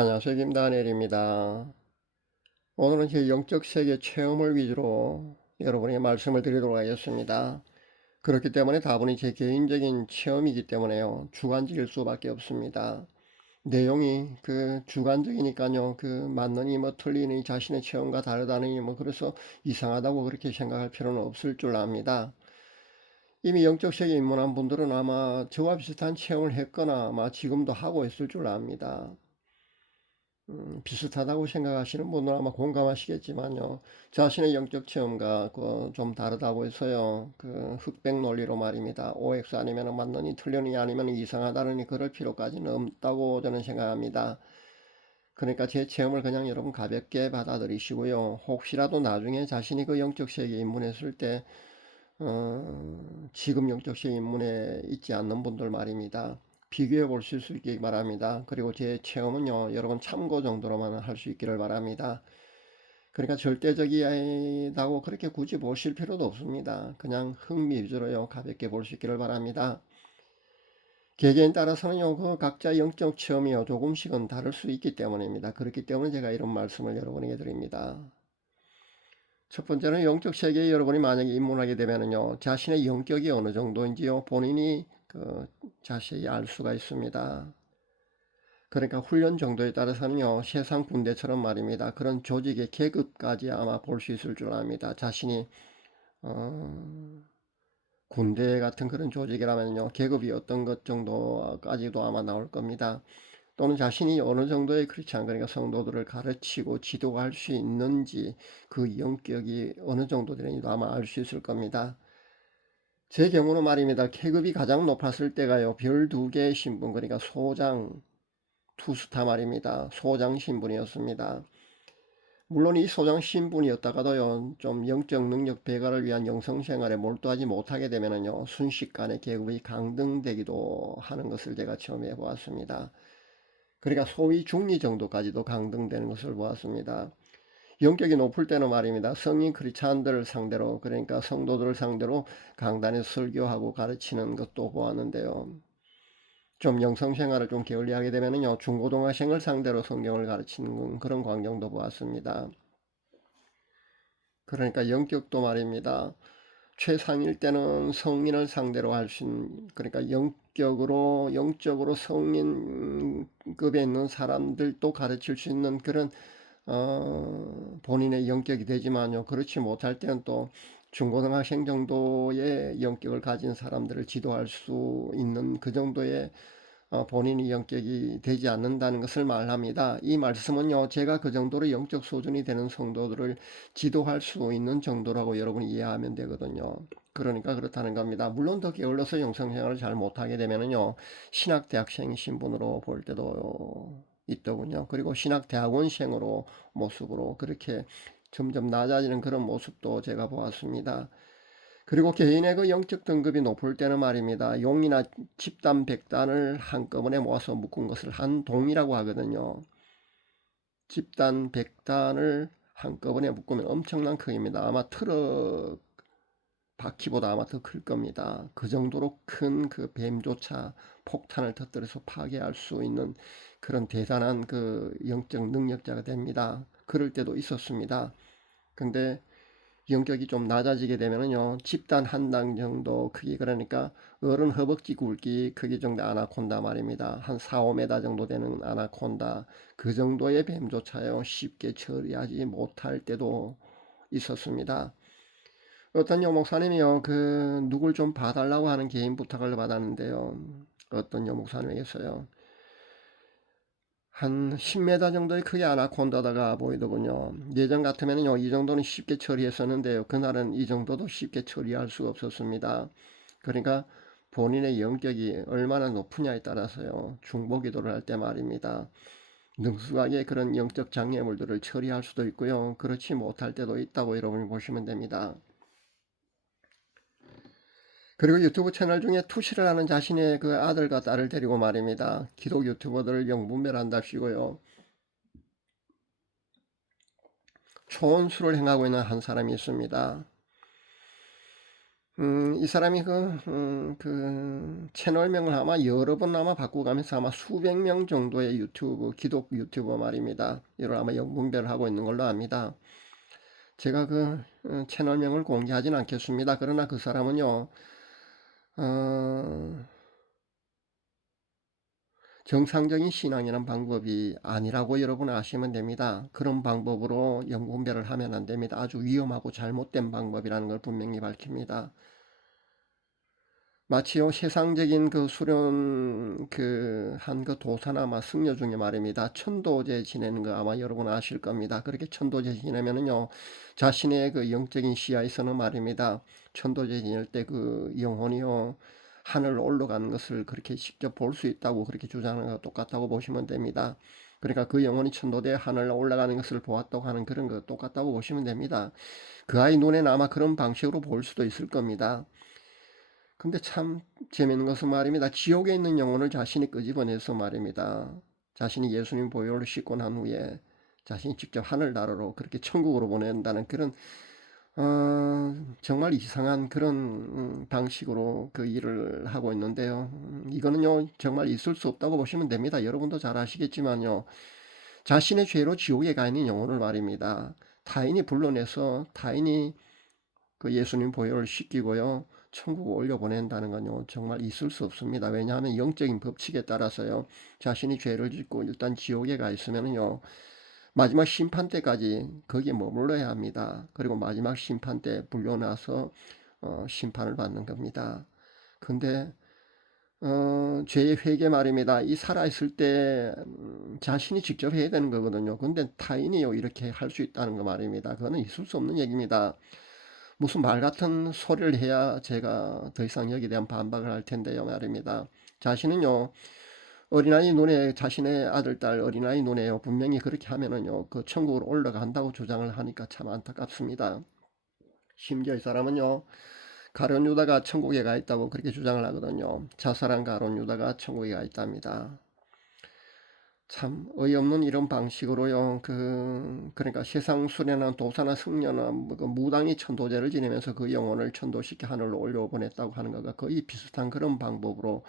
안녕하세요. 김다니엘입니다. 오늘은 제 영적 세계 체험을 위주로 여러분에게 말씀을 드리도록 하겠습니다. 그렇기 때문에 다분히 제 개인적인 체험이기 때문에요. 주관적일 수밖에 없습니다. 내용이 주관적이니까요. 맞느니 뭐 틀리니 자신의 체험과 다르다니 뭐 그래서 이상하다고 그렇게 생각할 필요는 없을 줄 압니다. 이미 영적 세계에 입문한 분들은 아마 저와 비슷한 체험을 했거나 아마 지금도 하고 있을 줄 압니다. 비슷하다고 생각하시는 분은 아마 공감하시겠지만요. 자신의 영적 체험과 좀 다르다고 해서요. 흑백 논리로 말입니다. OX 아니면 맞느니 틀리니 아니면 이상하다느니 그럴 필요까지는 없다고 저는 생각합니다. 그러니까 제 체험을 그냥 여러분 가볍게 받아들이시고요. 혹시라도 나중에 자신이 그 영적 세계에 입문했을 때 지금 영적 세계에 입문해 있지 않는 분들 말입니다. 비교해 보실 수 있기 바랍니다. 그리고 제 체험은요, 여러분 참고 정도로만 할 수 있기를 바랍니다. 그러니까 절대적이다고 그렇게 굳이 보실 필요도 없습니다. 그냥 흥미 위주로요, 가볍게 볼 수 있기를 바랍니다. 개개인 따라서는요, 각자 영적 체험이요, 조금씩은 다를 수 있기 때문입니다. 그렇기 때문에 제가 이런 말씀을 여러분에게 드립니다. 첫 번째는 영적 세계에 여러분이 만약에 입문하게 되면요, 자신의 영격이 어느 정도인지요, 본인이 자세히 알 수가 있습니다. 그러니까 훈련 정도에 따라서는요, 세상 군대처럼 말입니다. 그런 조직의 계급까지 아마 볼 수 있을 줄 압니다. 자신이 군대 같은 그런 조직이라면요, 계급이 어떤 것 정도까지도 아마 나올 겁니다. 또는 자신이 어느 정도의 크리스찬, 그러니까 성도들을 가르치고 지도할 수 있는지, 그 영격이 어느 정도 되는지도 아마 알 수 있을 겁니다. 제 경우는 말입니다. 계급이 가장 높았을 때가요, 별 2개의 신분, 그러니까 소장, 투스타 말입니다. 소장 신분이었습니다. 물론 이 소장 신분이었다가도요, 좀 영적 능력 배가를 위한 영성생활에 몰두하지 못하게 되면요, 순식간에 계급이 강등되기도 하는 것을 제가 처음 해보았습니다. 그러니까 소위 중리 정도까지도 강등되는 것을 보았습니다. 영격이 높을 때는 말입니다. 성인 크리스찬들을 상대로, 그러니까 성도들을 상대로 강단에서 설교하고 가르치는 것도 보았는데요. 좀 영성생활을 좀 게을리하게 되면요, 중고등학생을 상대로 성경을 가르치는 그런 광경도 보았습니다. 그러니까 영격도 말입니다. 최상일 때는 성인을 상대로 할 수 있는, 그러니까 영적으로 성인급에 있는 사람들도 가르칠 수 있는 그런 본인의 영격이 되지만요, 그렇지 못할 때는 또 중고등학생 정도의 영격을 가진 사람들을 지도할 수 있는 그 정도의 본인이 영격이 되지 않는다는 것을 말합니다. 이 말씀은요, 제가 그 정도로 영적 수준이 되는 성도들을 지도할 수 있는 정도라고 여러분이 이해하면 되거든요. 그러니까 그렇다는 겁니다. 물론 더 게을러서 영성생활을 잘 못하게 되면요, 신학대학생 신분으로 볼 때도 있더군요. 그리고 신학대학원생으로 모습으로 그렇게 점점 낮아지는 그런 모습도 제가 보았습니다. 그리고 개인의 그 영적 등급이 높을 때는 말입니다. 용이나 집단 백단을 한꺼번에 모아서 묶은 것을 한 동이라고 하거든요. 집단 백단을 한꺼번에 묶으면 엄청난 크기입니다. 아마 트럭 바퀴보다 아마 더 클 겁니다. 그 정도로 큰 그 뱀조차 폭탄을 터뜨려서 파괴할 수 있는 그런 대단한 그 영적 능력자가 됩니다. 그럴 때도 있었습니다. 근데 영격이 좀 낮아지게 되면요, 집단 한 당 정도 크기, 그러니까 어른 허벅지 굵기 크기 정도 아나콘다 말입니다. 한 4, 5m 정도 되는 아나콘다, 그 정도의 뱀조차요 쉽게 처리하지 못할 때도 있었습니다. 어떤 여목사님이요, 누굴 좀 봐달라고 하는 개인 부탁을 받았는데요, 어떤 여목사님에게서요, 한 10m 정도의 크기 아나콘다다가 보이더군요. 예전 같으면요, 이 정도는 쉽게 처리했었는데요, 그날은 이 정도도 쉽게 처리할 수가 없었습니다. 그러니까 본인의 영격이 얼마나 높으냐에 따라서요, 중보기도를 할 때 말입니다, 능숙하게 그런 영적 장애물들을 처리할 수도 있고요, 그렇지 못할 때도 있다고 여러분이 보시면 됩니다. 그리고 유튜브 채널 중에 투시를 하는 자신의 그 아들과 딸을 데리고 말입니다, 기독 유튜버들을 영분별한답시고요, 초원수를 행하고 있는 한 사람이 있습니다. 이 사람이 채널명을 아마 여러 번 아마 바꿔가면서 아마 수백 명 정도의 기독 유튜버 말입니다. 이걸 아마 영분별을 하고 있는 걸로 압니다. 제가 채널명을 공개하진 않겠습니다. 그러나 그 사람은요, 어, 정상적인 신앙이라는 방법이 아니라고 여러분 아시면 됩니다. 그런 방법으로 영분별을 하면 안 됩니다. 아주 위험하고 잘못된 방법이라는 걸 분명히 밝힙니다. 마치요 세상적인 수련 한 도사나 아마 승려 중에 말입니다. 천도제 지내는 거 아마 여러분 아실 겁니다. 그렇게 천도제 지내면은요 자신의 영적인 시야에서는 말입니다. 천도제 지낼 때 영혼이요 하늘 올라가는 것을 그렇게 직접 볼 수 있다고 그렇게 주장하는 거 똑같다고 보시면 됩니다. 그러니까 그 영혼이 천도대 하늘 올라가는 것을 보았다고 하는 그런 거 똑같다고 보시면 됩니다. 그 아이 눈에는 아마 그런 방식으로 볼 수도 있을 겁니다. 근데 참 재미있는 것은 말입니다. 지옥에 있는 영혼을 자신이 끄집어내서 말입니다. 자신이 예수님 보혈을 씻고 난 후에 자신이 직접 하늘나라로 그렇게 천국으로 보낸다는 그런 정말 이상한 그런 방식으로 그 일을 하고 있는데요. 이거는요 정말 있을 수 없다고 보시면 됩니다. 여러분도 잘 아시겠지만요. 자신의 죄로 지옥에 가 있는 영혼을 말입니다. 타인이 불러내서 타인이 예수님 보혈을 씻기고요. 천국 올려보낸다는 건요. 정말 있을 수 없습니다. 왜냐하면 영적인 법칙에 따라서요. 자신이 죄를 짓고 일단 지옥에 가 있으면요. 마지막 심판 때까지 거기에 머물러야 합니다. 그리고 마지막 심판 때 불려나서 심판을 받는 겁니다. 근데 죄의 회개 말입니다. 이 살아있을 때 자신이 직접 해야 되는 거거든요. 근데 타인이요 이렇게 할 수 있다는 거 말입니다. 그거는 있을 수 없는 얘기입니다. 무슨 말 같은 소리를 해야 제가 더 이상 여기에 대한 반박을 할 텐데요 말입니다. 자신은요 어린아이 눈에 자신의 아들 딸 어린아이 눈에요 분명히 그렇게 하면은요 천국으로 올라간다고 주장을 하니까 참 안타깝습니다. 심지어 이 사람은요 가룟 유다가 천국에 가 있다고 그렇게 주장을 하거든요. 자살한 가룟 유다가 천국에 가 있답니다. 참 어이없는 이런 방식으로요. 그러니까 세상 수련한 도사나 승려나 무당이 천도제를 지내면서 그 영혼을 천도시켜 하늘로 올려보냈다고 하는 것과 거의 비슷한 그런 방법으로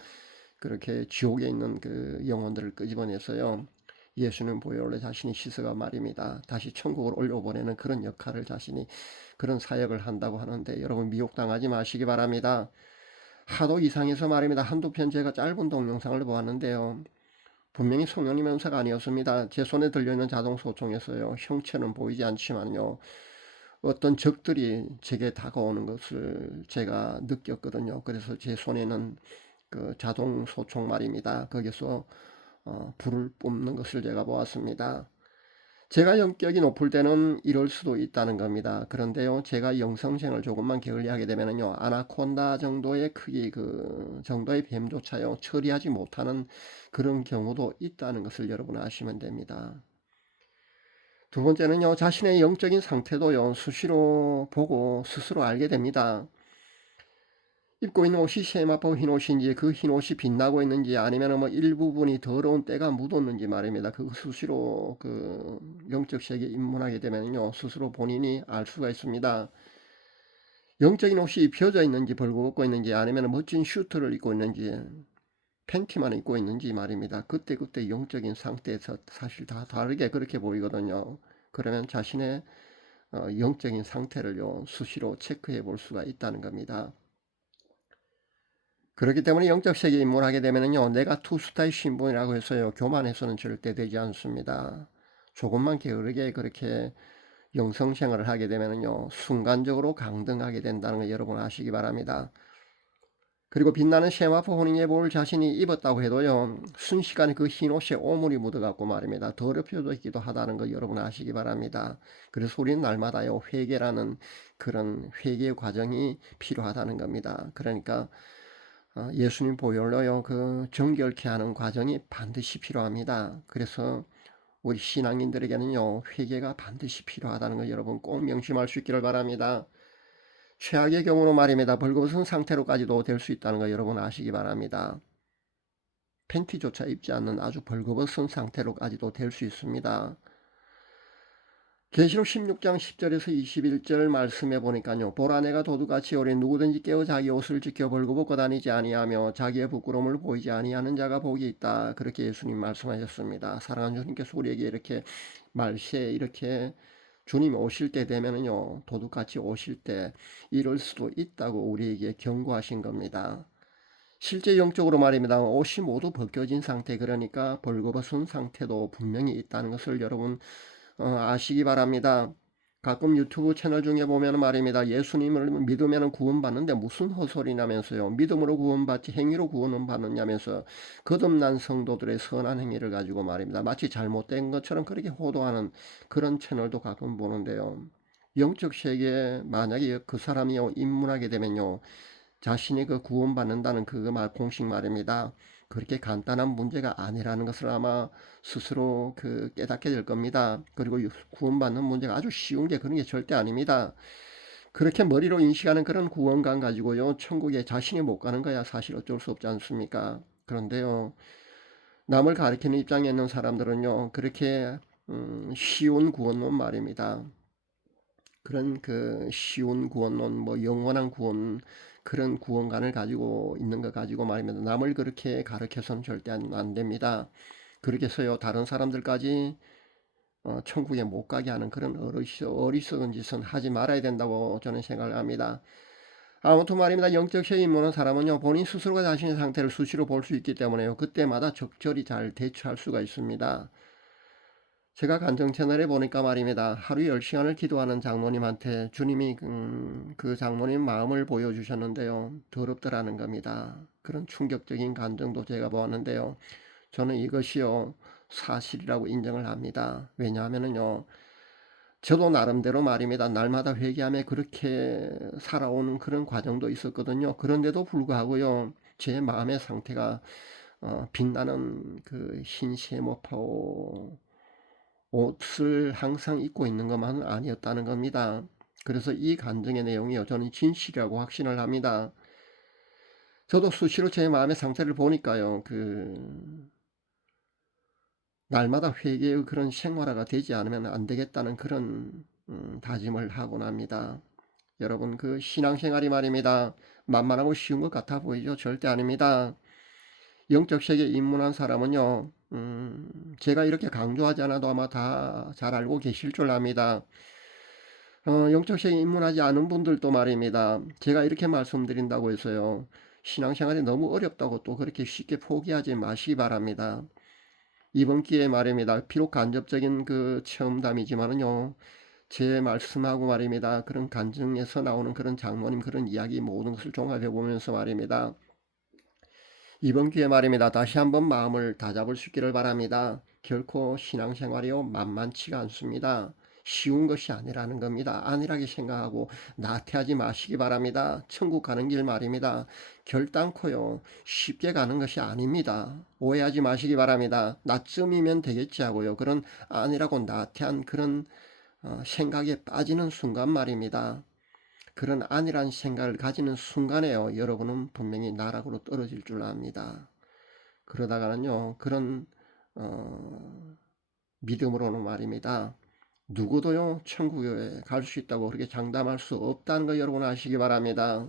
그렇게 지옥에 있는 영혼들을 끄집어내서요. 예수님 보혈로 자신이 씻어가 말입니다. 다시 천국을 올려보내는 그런 역할을 자신이 그런 사역을 한다고 하는데 여러분 미혹당하지 마시기 바랍니다. 하도 이상해서 말입니다. 한두 편 제가 짧은 동영상을 보았는데요. 분명히 송영림 형사가 아니었습니다. 제 손에 들려있는 자동소총에서요. 형체는 보이지 않지만요. 어떤 적들이 제게 다가오는 것을 제가 느꼈거든요. 그래서 제 손에는 자동소총 말입니다. 거기서 불을 뿜는 것을 제가 보았습니다. 제가 영격이 높을 때는 이럴 수도 있다는 겁니다. 그런데요, 제가 영성생을 조금만 게을리하게 되면은요, 아나콘다 정도의 크기, 정도의 뱀조차요, 처리하지 못하는 그런 경우도 있다는 것을 여러분 아시면 됩니다. 두 번째는요, 자신의 영적인 상태도요, 수시로 보고 스스로 알게 됩니다. 입고 있는 옷이 세마포 흰옷인지 그 흰옷이 빛나고 있는지 아니면 일부분이 더러운 때가 묻었는지 말입니다. 그 수시로 영적 세계에 입문하게 되면요 스스로 본인이 알 수가 있습니다. 영적인 옷이 입혀져 있는지 벌거벗고 있는지 아니면 멋진 슈트를 입고 있는지 팬티만 입고 있는지 말입니다. 그때그때 영적인 상태에서 사실 다 다르게 그렇게 보이거든요. 그러면 자신의 영적인 상태를요 수시로 체크해 볼 수가 있다는 겁니다. 그렇기 때문에 영적 세계에 입문하게 되면요 내가 투스타의 신분이라고 해서요 교만해서는 절대 되지 않습니다. 조금만 게으르게 그렇게 영성생활을 하게 되면요 순간적으로 강등하게 된다는 거 여러분 아시기 바랍니다. 그리고 빛나는 세마포 혼인예복을 자신이 입었다고 해도요 순식간에 그 흰옷에 오물이 묻어갖고 말입니다 더럽혀져 있기도 하다는 거 여러분 아시기 바랍니다. 그래서 우리는 날마다요 회개라는 그런 회개 과정이 필요하다는 겁니다. 그러니까 예수님 보혈로요 정결케 하는 과정이 반드시 필요합니다. 그래서 우리 신앙인들에게는요 회개가 반드시 필요하다는 거 여러분 꼭 명심할 수 있기를 바랍니다. 최악의 경우로 말입니다. 벌거벗은 상태로까지도 될 수 있다는 거 여러분 아시기 바랍니다. 팬티조차 입지 않는 아주 벌거벗은 상태로까지도 될 수 있습니다. 계시록 16장 10절에서 21절 말씀해 보니까요. 보라 내가 도둑같이 오리 누구든지 깨어 자기 옷을 지켜 벌거벗고 다니지 아니하며 자기의 부끄러움을 보이지 아니하는 자가 복이 있다. 그렇게 예수님 말씀하셨습니다. 사랑하는 주님께서 우리에게 이렇게 말세에 이렇게 주님이 오실 때 되면은요. 도둑같이 오실 때 이럴 수도 있다고 우리에게 경고하신 겁니다. 실제 영적으로 말입니다. 옷이 모두 벗겨진 상태, 그러니까 벌거벗은 상태도 분명히 있다는 것을 여러분 아시기 바랍니다. 가끔 유튜브 채널 중에 보면 말입니다. 예수님을 믿으면 구원받는데 무슨 헛소리냐면서요. 믿음으로 구원받지 행위로 구원은 받느냐면서 거듭난 성도들의 선한 행위를 가지고 말입니다. 마치 잘못된 것처럼 그렇게 호도하는 그런 채널도 가끔 보는데요. 영적 세계에 만약에 그 사람이 입문하게 되면요. 자신이 그 구원받는다는 그 공식 말입니다. 그렇게 간단한 문제가 아니라는 것을 아마 스스로 깨닫게 될 겁니다. 그리고 구원받는 문제가 아주 쉬운 게 그런 게 절대 아닙니다. 그렇게 머리로 인식하는 그런 구원관 가지고요. 천국에 자신이 못 가는 거야 사실 어쩔 수 없지 않습니까? 그런데요. 남을 가리키는 입장에 있는 사람들은요. 그렇게 쉬운 구원론 말입니다. 그런 쉬운 구원론, 뭐 영원한 구원, 그런 구원관을 가지고 있는 것 가지고 말입니다. 남을 그렇게 가르쳐서는 절대 안 됩니다. 그렇게 해서요 다른 사람들까지 천국에 못 가게 하는 그런 어리석은 짓은 하지 말아야 된다고 저는 생각을 합니다. 아무튼 말입니다. 영적 세계 입문한 사람은요 본인 스스로가 자신의 상태를 수시로 볼 수 있기 때문에요 그때마다 적절히 잘 대처할 수가 있습니다. 제가 간증 채널에 보니까 말입니다. 하루 10시간을 기도하는 장로님한테 주님이 그 장로님 마음을 보여주셨는데요. 더럽더라는 겁니다. 그런 충격적인 간증도 제가 보았는데요. 저는 이것이요 사실이라고 인정을 합니다. 왜냐하면요 저도 나름대로 말입니다. 날마다 회개하며 그렇게 살아오는 그런 과정도 있었거든요. 그런데도 불구하고요 제 마음의 상태가 빛나는 그 흰 세모파오 옷을 항상 입고 있는 것만은 아니었다는 겁니다. 그래서 이 간증의 내용이요 저는 진실이라고 확신을 합니다. 저도 수시로 제 마음의 상태를 보니까요 날마다 회개의 그런 생활화가 되지 않으면 안 되겠다는 그런 다짐을 하곤 합니다. 여러분 신앙생활이 말입니다. 만만하고 쉬운 것 같아 보이죠? 절대 아닙니다. 영적 세계에 입문한 사람은요 제가 이렇게 강조하지 않아도 아마 다 잘 알고 계실 줄 압니다. 영적 세계에 입문하지 않은 분들도 말입니다. 제가 이렇게 말씀드린다고 해서요 신앙생활이 너무 어렵다고 또 그렇게 쉽게 포기하지 마시기 바랍니다. 이번 기회에 말입니다. 비록 간접적인 체험담이지만은요 제 말씀하고 말입니다. 그런 간증에서 나오는 그런 장모님 그런 이야기 모든 것을 종합해 보면서 말입니다. 이번 기회에 말입니다. 다시 한번 마음을 다잡을 수 있기를 바랍니다. 결코 신앙생활이요 만만치가 않습니다. 쉬운 것이 아니라는 겁니다. 안일하게 생각하고 나태하지 마시기 바랍니다. 천국 가는 길 말입니다. 결단코요 쉽게 가는 것이 아닙니다. 오해하지 마시기 바랍니다. 나쯤이면 되겠지 하고요 그런 안일하고 나태한 그런 생각에 빠지는 순간 말입니다. 그런 안일한 생각을 가지는 순간에요 여러분은 분명히 나락으로 떨어질 줄 압니다. 그러다가는요 그런 믿음으로는 말입니다. 누구도요 천국에 갈 수 있다고 그렇게 장담할 수 없다는 거 여러분 아시기 바랍니다.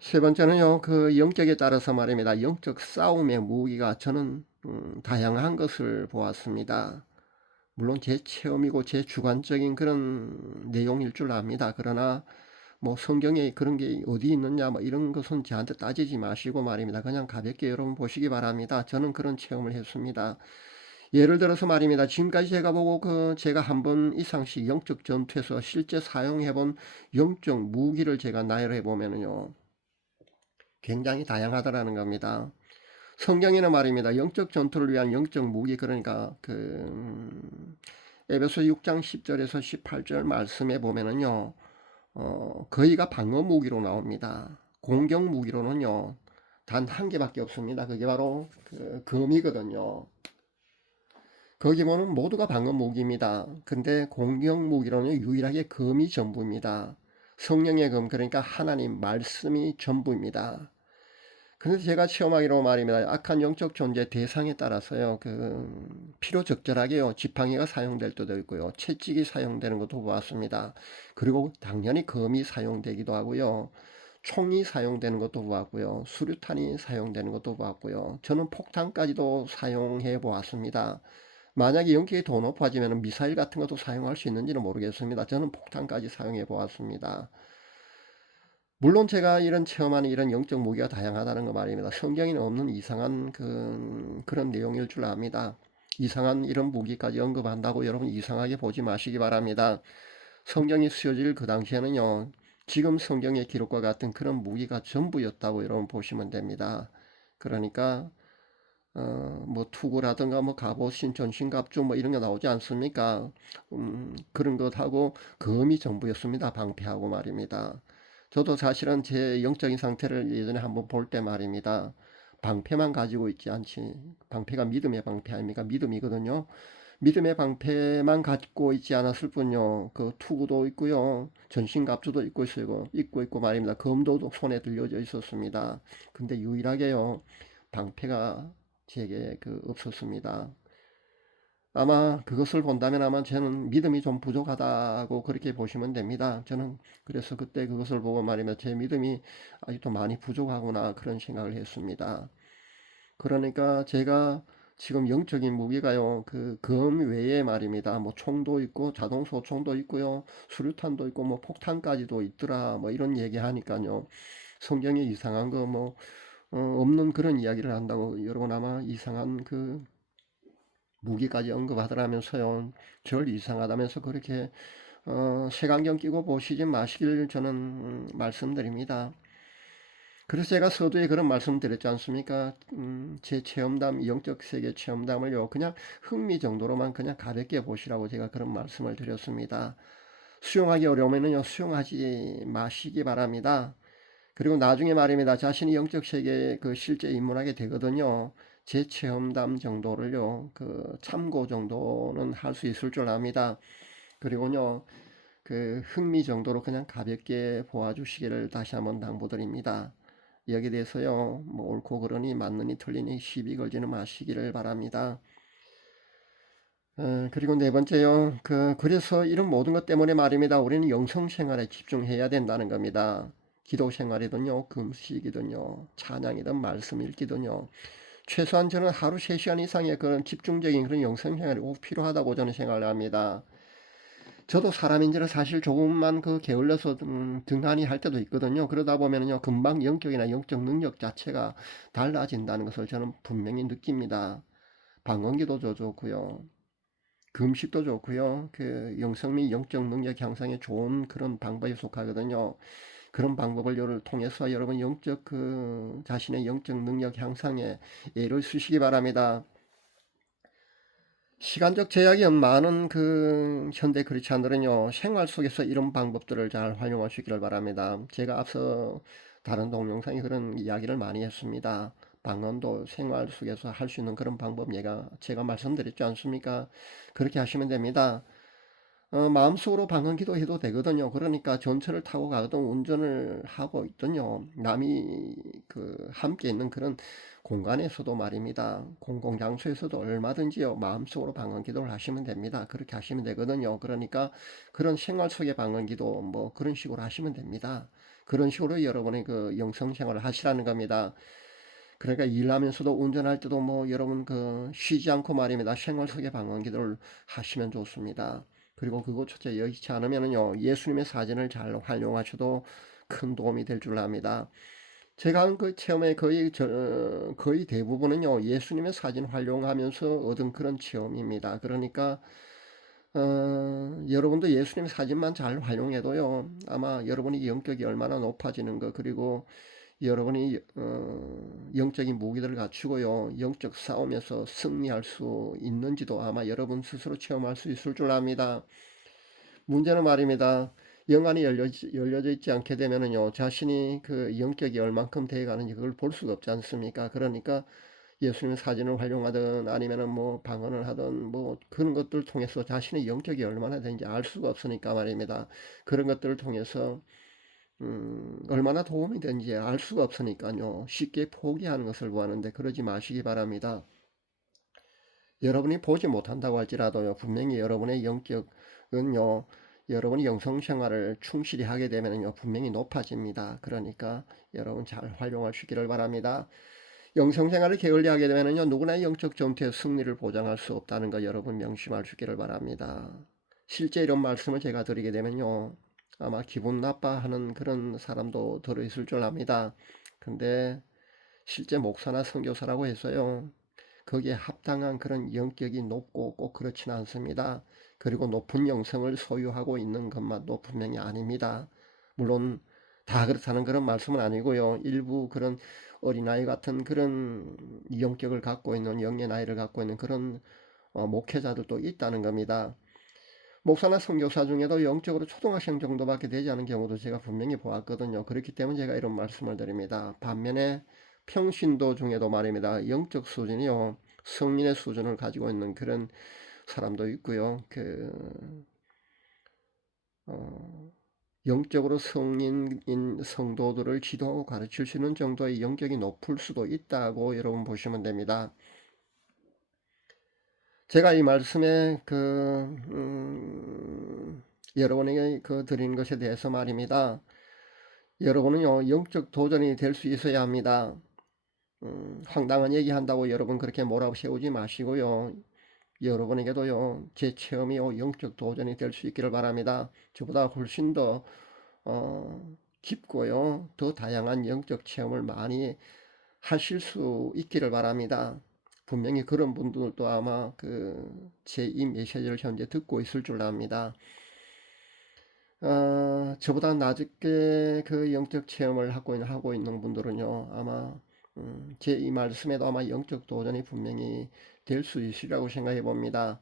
세 번째는요 영적에 따라서 말입니다. 영적 싸움의 무기가 저는 다양한 것을 보았습니다. 물론 제 체험이고 제 주관적인 그런 내용일 줄 압니다. 그러나 뭐 성경에 그런 게 어디 있느냐 뭐 이런 것은 저한테 따지지 마시고 말입니다. 그냥 가볍게 여러분 보시기 바랍니다. 저는 그런 체험을 했습니다. 예를 들어서 말입니다. 지금까지 제가 보고 제가 한 번 이상씩 영적 전투에서 실제 사용해본 영적 무기를 제가 나열해 보면요 굉장히 다양하다라는 겁니다. 성경에는 말입니다. 영적 전투를 위한 영적 무기 그러니까 에베소 6장 10절에서 18절 말씀에 보면은요 거의가 방어 무기로 나옵니다. 공격 무기로는요 단 한 개밖에 없습니다. 그게 바로 금이거든요. 거기 보면 모두가 방어 무기입니다. 근데 공격 무기로는 유일하게 금이 전부입니다. 성령의 금 그러니까 하나님 말씀이 전부입니다. 근데 제가 체험하기로 말입니다. 악한 영적 존재 대상에 따라서요, 필요 적절하게요, 지팡이가 사용될 때도 있고요, 채찍이 사용되는 것도 보았습니다. 그리고 당연히 검이 사용되기도 하고요, 총이 사용되는 것도 보았고요, 수류탄이 사용되는 것도 보았고요, 저는 폭탄까지도 사용해 보았습니다. 만약에 연기가 더 높아지면 미사일 같은 것도 사용할 수 있는지는 모르겠습니다. 저는 폭탄까지 사용해 보았습니다. 물론 제가 이런 체험하는 이런 영적 무기가 다양하다는 거 말입니다. 성경에는 없는 이상한 그런 내용일 줄 압니다. 이상한 이런 무기까지 언급한다고 여러분 이상하게 보지 마시기 바랍니다. 성경이 쓰여질 그 당시에는요, 지금 성경의 기록과 같은 그런 무기가 전부였다고 여러분 보시면 됩니다. 그러니까 뭐 투구라든가 뭐 갑옷, 전신갑주 뭐 이런 거 나오지 않습니까? 그런 것하고 검이 전부였습니다. 방패하고 말입니다. 저도 사실은 제 영적인 상태를 예전에 한번 볼 때 말입니다. 방패만 가지고 있지 않지. 방패가 믿음의 방패 아닙니까? 믿음이거든요. 믿음의 방패만 갖고 있지 않았을 뿐요. 그 투구도 있고요. 전신갑주도 있고 말입니다. 검도 손에 들려져 있었습니다. 근데 유일하게요, 방패가 제게 없었습니다. 아마 그것을 본다면 아마 저는 믿음이 좀 부족하다고 그렇게 보시면 됩니다. 저는 그래서 그때 그것을 보고 말이면 제 믿음이 아직도 많이 부족하구나 그런 생각을 했습니다. 그러니까 제가 지금 영적인 무기가요, 검 외에 말입니다. 뭐 총도 있고 자동소총도 있고요, 수류탄도 있고 뭐 폭탄까지도 있더라 뭐 이런 얘기 하니까요, 성경에 이상한 거 뭐 없는 그런 이야기를 한다고 여러분 아마 이상한 무기까지 언급하더라면서요, 절 이상하다면서 그렇게 색안경 끼고 보시지 마시길 저는 말씀드립니다. 그래서 제가 서두에 그런 말씀 드렸지 않습니까? 제 체험담, 영적 세계 체험담을요, 그냥 흥미 정도로만 그냥 가볍게 보시라고 제가 그런 말씀을 드렸습니다. 수용하기 어려우면요, 수용하지 마시기 바랍니다. 그리고 나중에 말입니다, 자신이 영적 세계에 실제 입문하게 되거든요. 제 체험담 정도를요, 참고 정도는 할 수 있을 줄 압니다. 그리고요, 흥미 정도로 그냥 가볍게 보아주시기를 다시 한번 당부드립니다. 여기에 대해서요, 뭐 옳고 그러니 맞느니 틀리니 시비 걸지는 마시기를 바랍니다. 그리고 네 번째요, 그래서 이런 모든 것 때문에 말입니다, 우리는 영성 생활에 집중해야 된다는 겁니다. 기도 생활이든요, 금식이든요, 찬양이든 말씀 읽기든요, 최소한 저는 하루 3시간 이상의 그런 집중적인 그런 영성 생활이 꼭 필요하다고 저는 생각을 합니다. 저도 사람인지는 사실 조금만 게을러서 등한히 할 때도 있거든요. 그러다 보면요, 금방 영적이나 영적 능력 자체가 달라진다는 것을 저는 분명히 느낍니다. 방언기도도 좋고요, 금식도 좋고요, 영성 및 영적 능력 향상에 좋은 그런 방법에 속하거든요. 그런 방법을 통해서 여러분 영적 자신의 영적 능력 향상에 애를 쓰시기 바랍니다. 시간적 제약이 많은 현대 크리스찬들은요, 생활 속에서 이런 방법들을 잘 활용하시기를 바랍니다. 제가 앞서 다른 동영상에 그런 이야기를 많이 했습니다. 방언도 생활 속에서 할 수 있는 그런 방법 제가 말씀드렸지 않습니까? 그렇게 하시면 됩니다. 마음속으로 방언 기도해도 되거든요. 그러니까 전철을 타고 가거든 운전을 하고 있든요, 남이 함께 있는 그런 공간에서도 말입니다, 공공장소에서도 얼마든지요, 마음속으로 방언 기도를 하시면 됩니다. 그렇게 하시면 되거든요. 그러니까 그런 생활 속의 방언 기도 뭐 그런 식으로 하시면 됩니다. 그런 식으로 여러분의 영성 생활을 하시라는 겁니다. 그러니까 일하면서도 운전할 때도 뭐 여러분 쉬지 않고 말입니다, 생활 속의 방언 기도를 하시면 좋습니다. 그리고 그것조차 여의치 않으면요, 예수님의 사진을 잘 활용하셔도 큰 도움이 될 줄 압니다. 제가 한 체험의 거의 대부분은요, 예수님의 사진 활용하면서 얻은 그런 체험입니다. 그러니까 여러분도 예수님의 사진만 잘 활용해도요, 아마 여러분이 영격이 얼마나 높아지는 거, 그리고 여러분이 영적인 무기들을 갖추고요, 영적 싸움에서 승리할 수 있는지도 아마 여러분 스스로 체험할 수 있을 줄 압니다. 문제는 말입니다, 영안이 열려져 있지 않게 되면은요, 자신이 영격이 얼만큼 돼가는지 그걸 볼 수가 없지 않습니까? 그러니까 예수님의 사진을 활용하든 아니면은 뭐 방언을 하든 뭐 그런 것들을 통해서 자신의 영격이 얼마나 되는지 알 수가 없으니까 말입니다. 그런 것들을 통해서 얼마나 도움이 되는지 알 수가 없으니까요. 쉽게 포기하는 것을 구하는데 그러지 마시기 바랍니다. 여러분이 보지 못한다고 할지라도요. 분명히 여러분의 영격은요. 여러분이 영성 생활을 충실히 하게 되면요. 분명히 높아집니다. 그러니까 여러분 잘 활용할 수 있기를 바랍니다. 영성 생활을 게을리하게 되면요. 누구나 영적 전투의 승리를 보장할 수 없다는 거 여러분 명심할 수 있기를 바랍니다. 실제 이런 말씀을 제가 드리게 되면요. 아마 기분 나빠하는 그런 사람도 들어있을 줄 압니다. 근데 실제 목사나 선교사라고 해서요. 거기에 합당한 그런 영격이 높고 꼭 그렇지는 않습니다. 그리고 높은 영성을 소유하고 있는 것만도 분명히 아닙니다. 물론 다 그렇다는 그런 말씀은 아니고요. 일부 그런 어린아이 같은 그런 영격을 갖고 있는 영의 나이를 갖고 있는 그런 목회자들도 있다는 겁니다. 목사나 선교사 중에도 영적으로 초등학생 정도밖에 되지 않은 경우도 제가 분명히 보았거든요. 그렇기 때문에 제가 이런 말씀을 드립니다. 반면에 평신도 중에도 말입니다. 영적 수준이요. 성민의 수준을 가지고 있는 그런 사람도 있고요. 영적으로 성인인 성도들을 지도하고 가르칠 수 있는 정도의 영격이 높을 수도 있다고 여러분 보시면 됩니다. 제가 이 말씀에 여러분에게 드린 것에 대해서 말입니다. 여러분은요, 영적 도전이 될 수 있어야 합니다. 황당한 얘기한다고 여러분 그렇게 몰아세우지 마시고요. 여러분에게도요, 제 체험이요, 영적 도전이 될 수 있기를 바랍니다. 저보다 훨씬 더, 깊고요, 더 다양한 영적 체험을 많이 하실 수 있기를 바랍니다. 분명히 그런 분들도 아마 제 이 메시지를 현재 듣고 있을 줄 압니다. 저보다 낮게 영적 체험을 하고 있는 분들은요, 아마, 제 이 말씀에도 아마 영적 도전이 분명히 될 수 있으리라고 생각해 봅니다.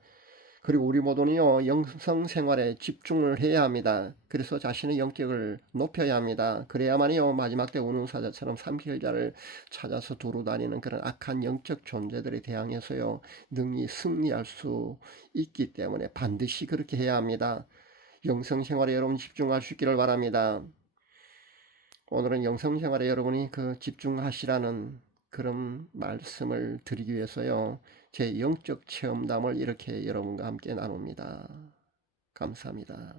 그리고 우리 모두는요, 영성 생활에 집중을 해야 합니다. 그래서 자신의 영격을 높여야 합니다. 그래야만이요, 마지막 때 운운사자처럼 삼킬자를 찾아서 두루 다니는 그런 악한 영적 존재들에 대항해서요, 능히 승리할 수 있기 때문에 반드시 그렇게 해야 합니다. 영성 생활에 여러분 집중할 수 있기를 바랍니다. 오늘은 영성 생활에 여러분이 집중하시라는 그런 말씀을 드리기 위해서요. 제 영적 체험담을 이렇게 여러분과 함께 나눕니다. 감사합니다.